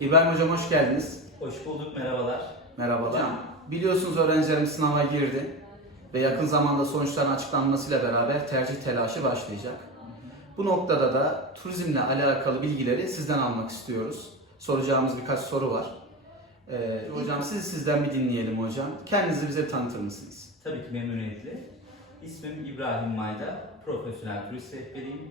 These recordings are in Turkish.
İbrahim Hocam hoş geldiniz. Hoş bulduk, merhabalar. Merhabalar. Hocam, biliyorsunuz öğrencilerimiz sınava girdi ve yakın zamanda sonuçların açıklanmasıyla beraber tercih telaşı başlayacak. Bu noktada da turizmle alakalı bilgileri sizden almak istiyoruz. Soracağımız birkaç soru var. Ee, hocam sizi sizden bir dinleyelim hocam. Kendinizi bize tanıtır mısınız? Tabii ki memnuniyetle. İsmim İbrahim Mayda, profesyonel turist rehberiyim.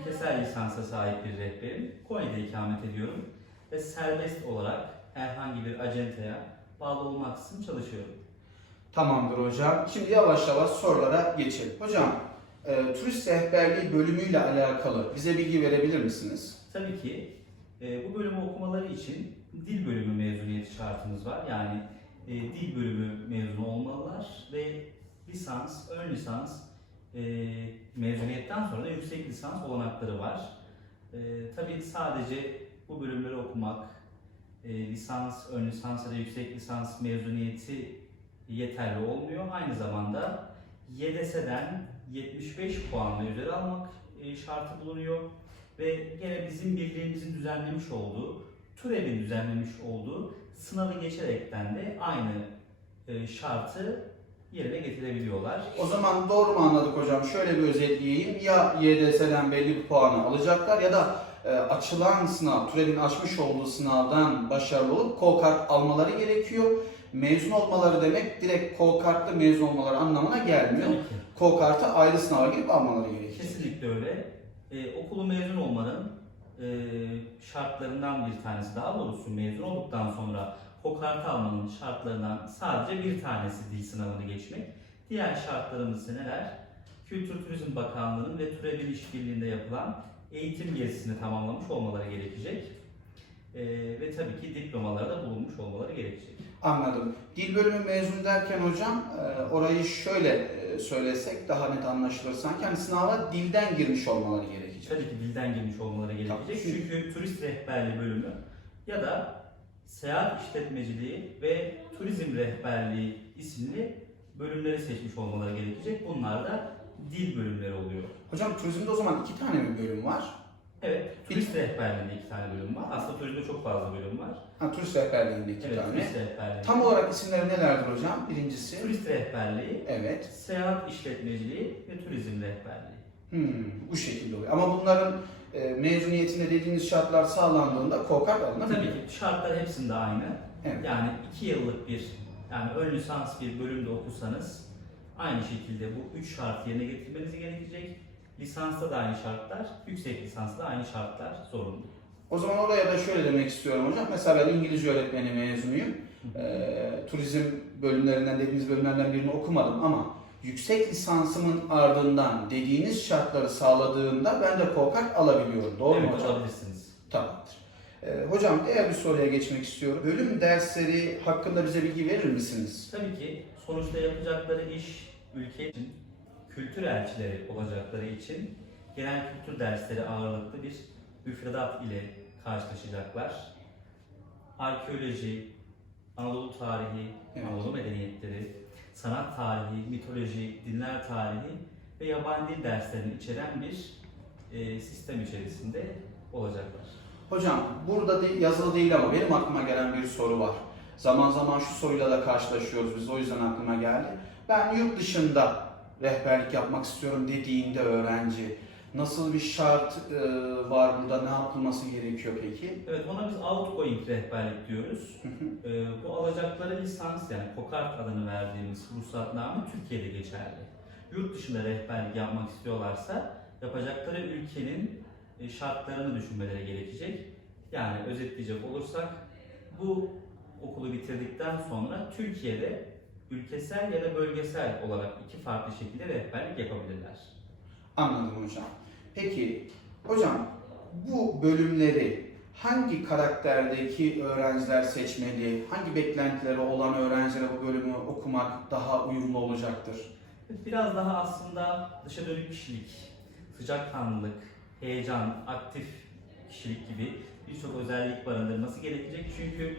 Ülkesel lisansa sahip bir rehberim. Konya'da ikamet ediyorum ve serbest olarak herhangi bir acentaya bağlı olmaksızın çalışıyorum. Tamamdır hocam. Şimdi yavaş yavaş sorulara geçelim. Hocam, e, turist rehberliği bölümüyle alakalı bize bilgi verebilir misiniz? Tabii ki e, bu bölümü okumaları için dil bölümü mezuniyeti şartımız var. Yani e, dil bölümü mezunu olmalılar ve lisans, ön lisans e, mezuniyetten sonra da yüksek lisans olanakları var. E, tabii sadece bu bölümleri okumak, e, lisans, ön lisans ya da yüksek lisans mezuniyeti yeterli olmuyor. Aynı zamanda YDS'den 75 puanla üzeri almak e, şartı bulunuyor ve gene bizim birliğimizin düzenlemiş olduğu, TÜREV'in düzenlemiş olduğu sınavı geçerekten de aynı e, şartı yerine getirebiliyorlar. O zaman doğru mu anladık hocam? Şöyle bir özetleyeyim. Ya YDS'den belli bir puanı alacaklar ya da e, açılan sınav, TÜREV'in açmış olduğu sınavdan başarılı olup kart almaları gerekiyor. Mezun olmaları demek direkt kartlı mezun olmaları anlamına gelmiyor. Tabii ki. kartı ayrı sınava girip almaları gerekiyor. Kesinlikle öyle. Ee, okulu mezun olmanın e, şartlarından bir tanesi daha doğrusu mezun olduktan sonra kokartı almanın şartlarından sadece bir tanesi dil sınavını geçmek. Diğer şartlarımız neler? Kültür Turizm Bakanlığı'nın ve TÜREV'in işbirliğinde yapılan eğitim gezisini tamamlamış olmaları gerekecek. Ee, ve tabii ki diplomalarda bulunmuş olmaları gerekecek. Anladım. Dil bölümü mezun derken hocam e, orayı şöyle e, söylesek daha net anlaşılır. Sanki hani sınava dilden girmiş olmaları gerekecek. Tabii ki dilden girmiş olmaları gerekecek. Tabii. Çünkü turist rehberliği bölümü ya da seyahat işletmeciliği ve turizm rehberliği isimli bölümleri seçmiş olmaları gerekecek. Bunlar da dil bölümleri oluyor. Hocam turizmde o zaman iki tane bir bölüm var. Evet, turist rehberliğinde iki tane bölüm var. Aslında turizmde çok fazla bölüm var. Ha, turist rehberliğinde iki Evet, tane. turist rehberliği. Tam olarak isimleri nelerdir hocam? Birincisi. Turist rehberliği, Evet. seyahat işletmeciliği ve turizm rehberliği. Hmm, bu şekilde oluyor. Ama bunların e, mezuniyetinde dediğiniz şartlar sağlandığında kokart alınabiliyor. Tabii ki şartlar hepsinde aynı. Evet. Yani iki yıllık bir, yani ön lisans bir bölümde okusanız aynı şekilde bu üç şartı yerine getirmeniz gerekecek. Lisansta da aynı şartlar, yüksek lisansta da aynı şartlar zorunlu. O zaman oraya da şöyle demek istiyorum hocam. Mesela ben İngilizce öğretmeni mezunuyum. Ee, turizm bölümlerinden dediğiniz bölümlerden birini okumadım ama yüksek lisansımın ardından dediğiniz şartları sağladığımda ben de kokart alabiliyorum. Doğru mu evet, hocam? alabilirsiniz. Tamamdır. Ee, hocam diğer bir soruya geçmek istiyorum. Bölüm dersleri hakkında bize bilgi verir misiniz? Tabii ki sonuçta yapacakları iş ülke için, kültür elçileri olacakları için genel kültür dersleri ağırlıklı bir müfredat ile karşılaşacaklar. Arkeoloji, Anadolu tarihi, Evet. Anadolu medeniyetleri, sanat tarihi, mitoloji, dinler tarihi ve yabancı dil derslerini içeren bir e, sistem içerisinde olacaklar. Hocam burada yazılı değil ama benim aklıma gelen bir soru var. Zaman zaman şu soruyla da karşılaşıyoruz biz o yüzden aklıma geldi. Ben yurt dışında rehberlik yapmak istiyorum dediğinde öğrenci nasıl bir şart e, var burada ne yapılması gerekiyor peki? Evet ona biz outgoing rehberlik diyoruz. Ee, bu alacakları lisans yani kokart adını verdiğimiz ruhsatname Türkiye'de geçerli. Yurt dışında rehberlik yapmak istiyorlarsa yapacakları ülkenin e, şartlarını düşünmeleri gerekecek. Yani özetleyecek olursak bu okulu bitirdikten sonra Türkiye'de ülkesel ya da bölgesel olarak iki farklı şekilde rehberlik yapabilirler. Anladım hocam. Peki hocam bu bölümleri hangi karakterdeki öğrenciler seçmeli? Hangi beklentileri olan öğrencilere bu bölümü okumak daha uyumlu olacaktır? Biraz daha aslında dışa dönük kişilik, sıcakkanlılık, heyecan, aktif kişilik gibi birçok özellik barındırması gerekecek. Çünkü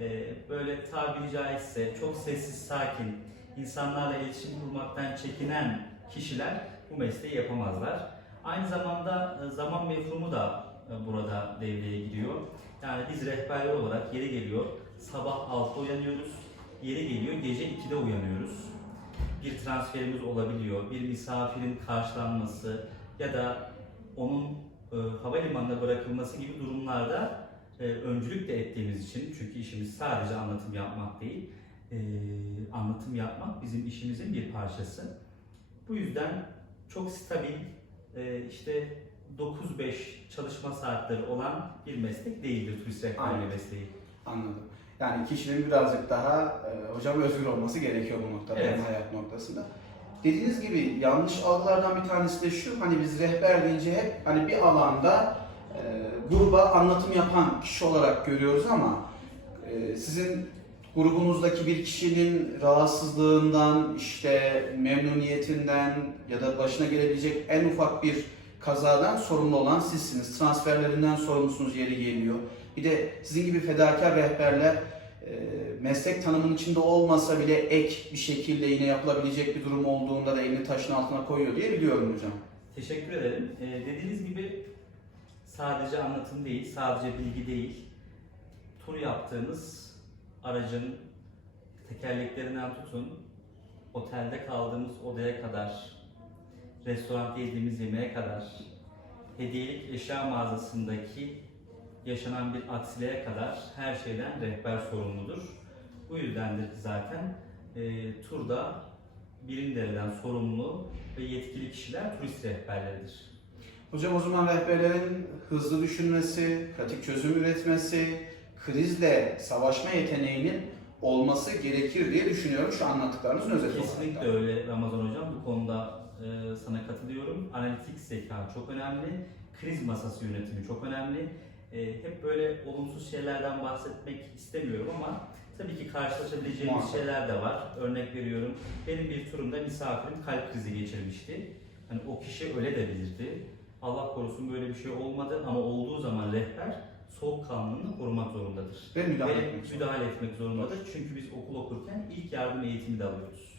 e, böyle tabiri caizse çok sessiz, sakin, insanlarla iletişim kurmaktan çekinen kişiler bu mesleği yapamazlar. Aynı zamanda e, zaman mefhumu da e, burada devreye giriyor. Yani biz rehberler olarak yeri geliyor sabah 6'da uyanıyoruz, yeri geliyor gece 2'de uyanıyoruz. Bir transferimiz olabiliyor, bir misafirin karşılanması ya da onun e, havalimanına bırakılması gibi durumlarda e, öncülük de ettiğimiz için çünkü işimiz sadece anlatım yapmak değil, e, anlatım yapmak bizim işimizin bir parçası. Bu yüzden çok stabil, e, işte 9-5 çalışma saatleri olan bir meslek değildir turist rehberliği mesleği. Anladım. Yani kişinin birazcık daha e, hocam özgür olması gerekiyor bu noktada, Evet. hem hayat noktasında. Dediğiniz gibi yanlış algılardan bir tanesi de şu, hani biz rehber deyince hep hani bir alanda e, gruba anlatım yapan kişi olarak görüyoruz ama e, sizin grubunuzdaki bir kişinin rahatsızlığından, işte memnuniyetinden ya da başına gelebilecek en ufak bir kazadan sorumlu olan sizsiniz. Transferlerinden sorumlusunuz yeri geliyor. Bir de sizin gibi fedakar rehberler e, meslek tanımının içinde olmasa bile ek bir şekilde yine yapılabilecek bir durum olduğunda da elini taşın altına koyuyor diye biliyorum hocam. Teşekkür ederim. Ee, dediğiniz gibi sadece anlatım değil, sadece bilgi değil. Tur yaptığımız aracın tekerleklerinden tutun, otelde kaldığımız odaya kadar, restoranda yediğimiz yemeğe kadar, hediyelik eşya mağazasındaki yaşanan bir aksiliğe kadar her şeyden rehber sorumludur. Bu yüzdendir zaten e, turda Birimdere'den sorumlu ve yetkili kişiler turist rehberleridir. Hocam o zaman rehberlerin hızlı düşünmesi, pratik çözüm üretmesi, krizle savaşma yeteneğinin olması gerekir diye düşünüyorum şu anlattıklarınızın özeti olarak. Kesinlikle öyle Ramazan Hocam. Bu konuda e, sana katılıyorum. Analitik zeka çok önemli. Kriz masası yönetimi çok önemli. E, hep böyle olumsuz şeylerden bahsetmek istemiyorum ama tabii ki karşılaşabileceğimiz Muhakkak. şeyler de var. Örnek veriyorum. Benim bir turumda misafirim kalp krizi geçirmişti. Hani o kişi öyle de bilirdi. Allah korusun böyle bir şey olmadı ama olduğu zaman rehber soğukkanlılığını korumak zorundadır. Ve müdahale Ve etmek zorunda. müdahale etmek zorundadır. Çünkü biz okul okurken ilk yardım eğitimi de alıyoruz.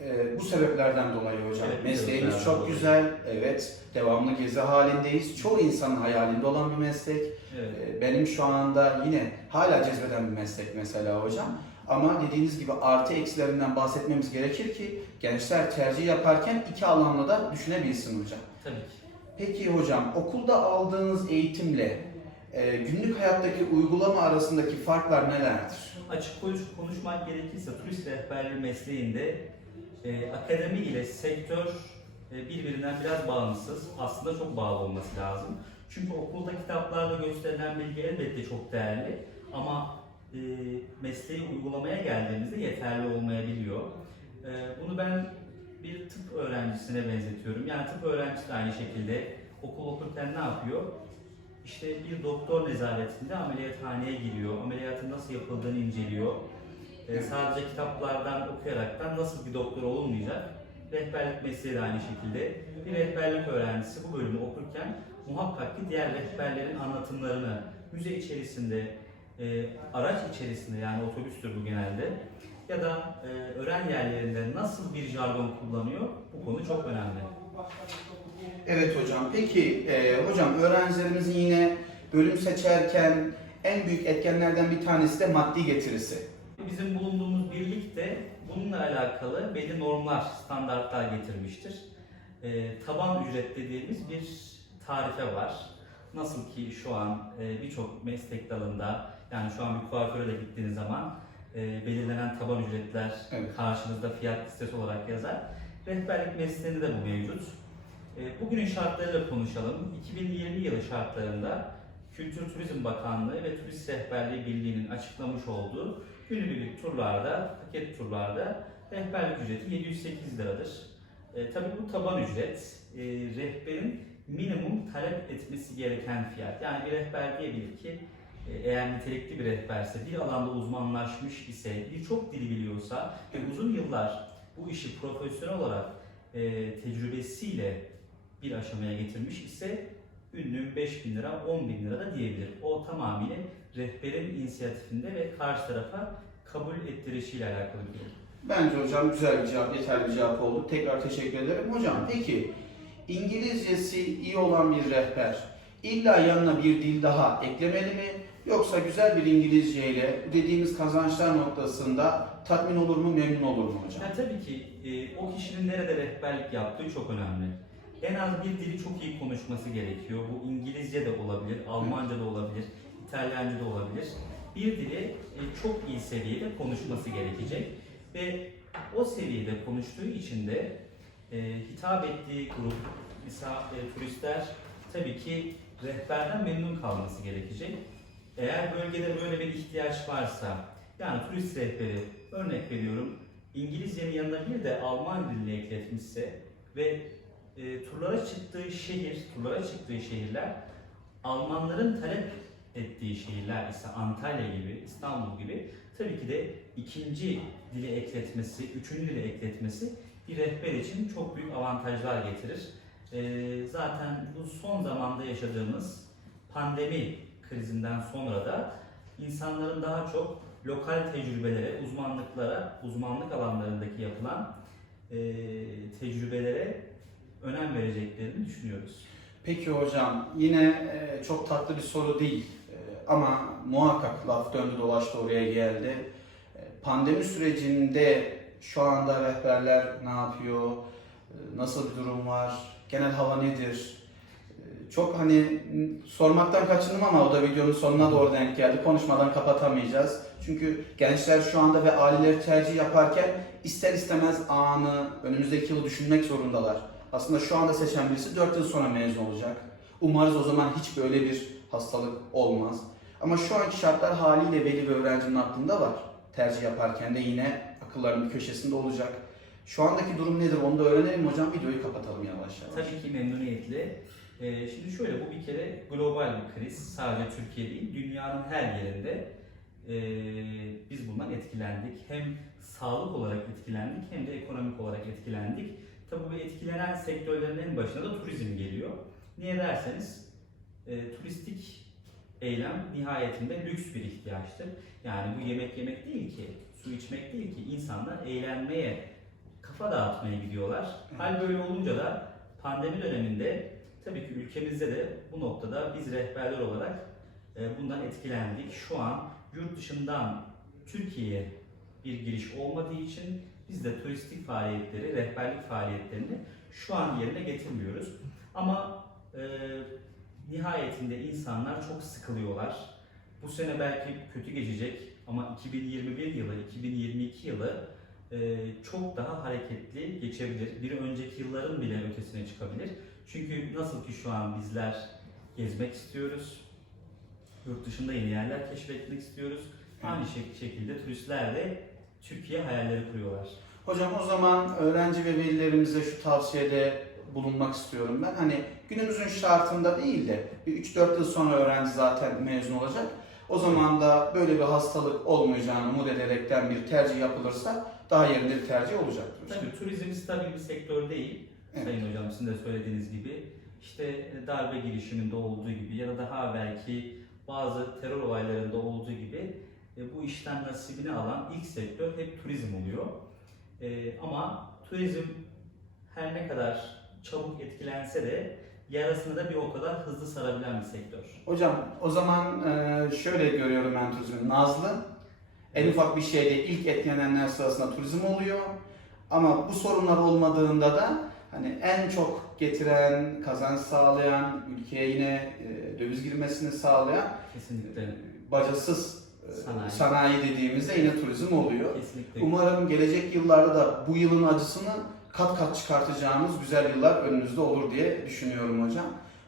Ee, bu sebeplerden dolayı hocam. Evet, Mesleğimiz çok dolayı. güzel. Evet, devamlı gezi halindeyiz. Çoğu insanın hayalinde olan bir meslek. Evet. Ee, Benim şu anda yine hala cezbeden bir meslek mesela hocam. Ama dediğiniz gibi artı eksilerinden bahsetmemiz gerekir ki gençler tercih yaparken iki alanda da düşünebilsin hocam. Tabii ki. Peki hocam okulda aldığınız eğitimle e, günlük hayattaki uygulama arasındaki farklar nelerdir? Açık konuş, konuşmak gerekirse turist rehberliği mesleğinde e, akademi ile sektör e, birbirinden biraz bağımsız. Aslında çok bağlı olması lazım. Çünkü okulda kitaplarda gösterilen bilgi elbette çok değerli ama e, mesleği uygulamaya geldiğimizde yeterli olmayabiliyor. E, bunu ben bir tıp öğrencisine benzetiyorum. Yani tıp öğrencisi de aynı şekilde okul okurken ne yapıyor? İşte bir doktor nezaretinde ameliyathaneye giriyor. Ameliyatın nasıl yapıldığını inceliyor. Ee, sadece kitaplardan okuyaraktan nasıl bir doktor olunmayacak. Rehberlik mesleği de aynı şekilde. Bir rehberlik öğrencisi bu bölümü okurken muhakkak ki diğer rehberlerin anlatımlarını müze içerisinde, e, araç içerisinde yani otobüstür bu genelde ya da e, öğren yerlerinde nasıl bir jargon kullanıyor bu konu çok önemli. Evet hocam. Peki e, hocam öğrencilerimizin yine bölüm seçerken en büyük etkenlerden bir tanesi de maddi getirisi. Bizim bulunduğumuz birlik de bununla alakalı belli normlar, standartlar getirmiştir. Ee, taban ücret dediğimiz bir tarife var. Nasıl ki şu an e, birçok meslek dalında, yani şu an bir kuaföre de gittiğiniz zaman e, belirlenen taban ücretler Evet. karşınızda fiyat listesi olarak yazar. Rehberlik mesleğinde de bu mevcut. E, bugünün şartlarıyla konuşalım. 2020 yılı şartlarında Kültür Turizm Bakanlığı ve Turist Rehberliği Birliği'nin açıklamış olduğu günübirlik turlarda, paket turlarda rehberlik ücreti 708 liradır. E, tabii bu taban ücret, e, rehberin minimum talep etmesi gereken fiyat. Yani bir rehber diyebilir ki e, eğer nitelikli bir rehberse, bir alanda uzmanlaşmış ise, birçok dili biliyorsa ve uzun yıllar bu işi profesyonel olarak e, tecrübesiyle bir aşamaya getirmiş ise ünlüm 5 bin lira, 10 bin lira da diyebilir. O tamamıyla rehberin inisiyatifinde ve karşı tarafa kabul ettirişiyle alakalı bir durum. Bence hocam güzel bir cevap, yeterli bir cevap oldu. Tekrar teşekkür ederim. Hocam peki İngilizcesi iyi olan bir rehber illa yanına bir dil daha eklemeli mi? Yoksa güzel bir İngilizceyle dediğimiz kazançlar noktasında tatmin olur mu, memnun olur mu hocam? Ya tabii ki e, o kişinin nerede rehberlik yaptığı çok önemli. En az bir dili çok iyi konuşması gerekiyor. Bu İngilizce de olabilir, Almanca da olabilir, İtalyanca da olabilir. Bir dili e, çok iyi seviyede konuşması gerekecek ve o seviyede konuştuğu için de e, hitap ettiği grup, misafir, e, turistler tabii ki rehberden memnun kalması gerekecek. Eğer bölgede böyle bir ihtiyaç varsa, yani turist rehberi örnek veriyorum İngilizcenin yanına bir de Alman dilini ekletmişse ve e, turlara çıktığı şehir, turlara çıktığı şehirler Almanların talep ettiği şehirler ise Antalya gibi, İstanbul gibi tabii ki de ikinci dili ekletmesi, üçüncü dili ekletmesi bir rehber için çok büyük avantajlar getirir. E, zaten bu son zamanda yaşadığımız pandemi krizinden sonra da insanların daha çok lokal tecrübelere, uzmanlıklara, uzmanlık alanlarındaki yapılan e, tecrübelere önem vereceklerini düşünüyoruz. Peki hocam yine e, çok tatlı bir soru değil E, ama muhakkak laf döndü dolaştı oraya geldi. E, Pandemi sürecinde şu anda rehberler ne yapıyor? E, Nasıl bir durum var? Genel hava nedir? E, Çok hani sormaktan kaçındım ama o da videonun sonuna doğru denk geldi. Konuşmadan kapatamayacağız. Çünkü gençler şu anda ve aileler tercih yaparken ister istemez anı, önümüzdeki yılı düşünmek zorundalar. Aslında şu anda seçen birisi 4 yıl sonra mezun olacak. Umarız o zaman hiç böyle bir hastalık olmaz. Ama şu anki şartlar haliyle belli bir öğrencinin aklında var. Tercih yaparken de yine akılların bir köşesinde olacak. Şu andaki durum nedir onu da öğrenelim hocam. Videoyu kapatalım yavaş yavaş. Tabii ki memnuniyetle. Ee, şimdi şöyle bu bir kere global bir kriz. Sadece Türkiye değil, dünyanın her yerinde ee, biz bundan etkilendik. Hem sağlık olarak etkilendik hem de ekonomik olarak etkilendik. Tabii bu etkilenen sektörlerin en başına da turizm geliyor. Niye derseniz e, turistik eylem nihayetinde lüks bir ihtiyaçtır. Yani bu yemek yemek değil ki, su içmek değil ki. İnsanlar eğlenmeye, kafa dağıtmaya gidiyorlar. Hal böyle olunca da pandemi döneminde tabii ki ülkemizde de bu noktada biz rehberler olarak e, bundan etkilendik. Şu an yurt dışından Türkiye'ye bir giriş olmadığı için biz de turistik faaliyetleri, rehberlik faaliyetlerini şu an yerine getirmiyoruz. Ama e, nihayetinde insanlar çok sıkılıyorlar. Bu sene belki kötü geçecek ama 2021 yılı, 2022 yılı e, çok daha hareketli geçebilir. Bir önceki yılların bile ötesine çıkabilir. Çünkü nasıl ki şu an bizler gezmek istiyoruz, yurt dışında yeni yerler keşfetmek istiyoruz. Aynı şek- şekilde turistler de Türkiye hayalleri kuruyorlar. Hocam o zaman öğrenci ve velilerimize şu tavsiyede bulunmak istiyorum ben. Hani günümüzün şartında değil de bir 3-4 yıl sonra öğrenci zaten mezun olacak. O zaman da böyle bir hastalık olmayacağını umut ederekten bir tercih yapılırsa daha yerinde bir tercih olacaktır. Tabii turizm stabil bir sektör değil. Evet. Sayın hocam sizin de söylediğiniz gibi. İşte darbe girişiminde olduğu gibi ya da daha belki bazı terör olaylarında olduğu gibi e, bu işten nasibini alan ilk sektör hep turizm oluyor. E, ama turizm her ne kadar çabuk etkilense de yarasını da bir o kadar hızlı sarabilen bir sektör. Hocam o zaman e, şöyle görüyorum ben turizmi. Nazlı en ufak bir şeyde ilk etkilenenler sırasında turizm oluyor. Ama bu sorunlar olmadığında da hani en çok getiren, kazanç sağlayan, ülkeye yine e, döviz girmesini sağlayan Kesinlikle. bacasız e, Sanayi. sanayi dediğimizde yine turizm oluyor. Kesinlikle. Umarım gelecek yıllarda da bu yılın acısını kat kat çıkartacağımız güzel yıllar önümüzde olur diye düşünüyorum hocam.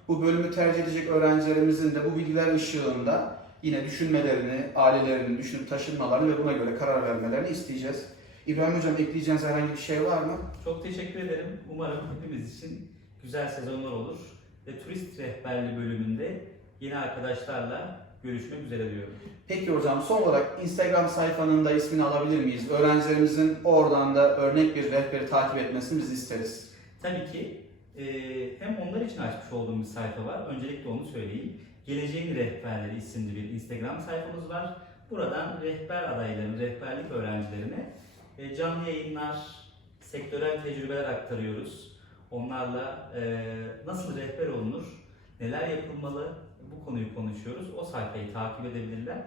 Bu bölümü tercih edecek öğrencilerimizin de bu bilgiler ışığında yine düşünmelerini, ailelerini düşünüp taşınmalarını ve buna göre karar vermelerini isteyeceğiz. İbrahim Hocam ekleyeceğiniz herhangi bir şey var mı? Çok teşekkür ederim. Umarım hepimiz için güzel sezonlar olur. Ve turist rehberliği bölümünde yeni arkadaşlarla görüşmek üzere diyorum. Peki hocam son olarak Instagram sayfanın da ismini alabilir miyiz? Öğrencilerimizin oradan da örnek bir rehberi takip etmesini biz isteriz. Tabii ki e, hem onlar için açmış olduğum bir sayfa var. Öncelikle onu söyleyeyim. Geleceğin Rehberleri isimli bir Instagram sayfamız var. Buradan rehber adaylarını, rehberlik öğrencilerine e, canlı yayınlar, sektörel tecrübeler aktarıyoruz. Onlarla e, nasıl rehber olunur, neler yapılmalı, konuyu konuşuyoruz. O sayfayı takip edebilirler.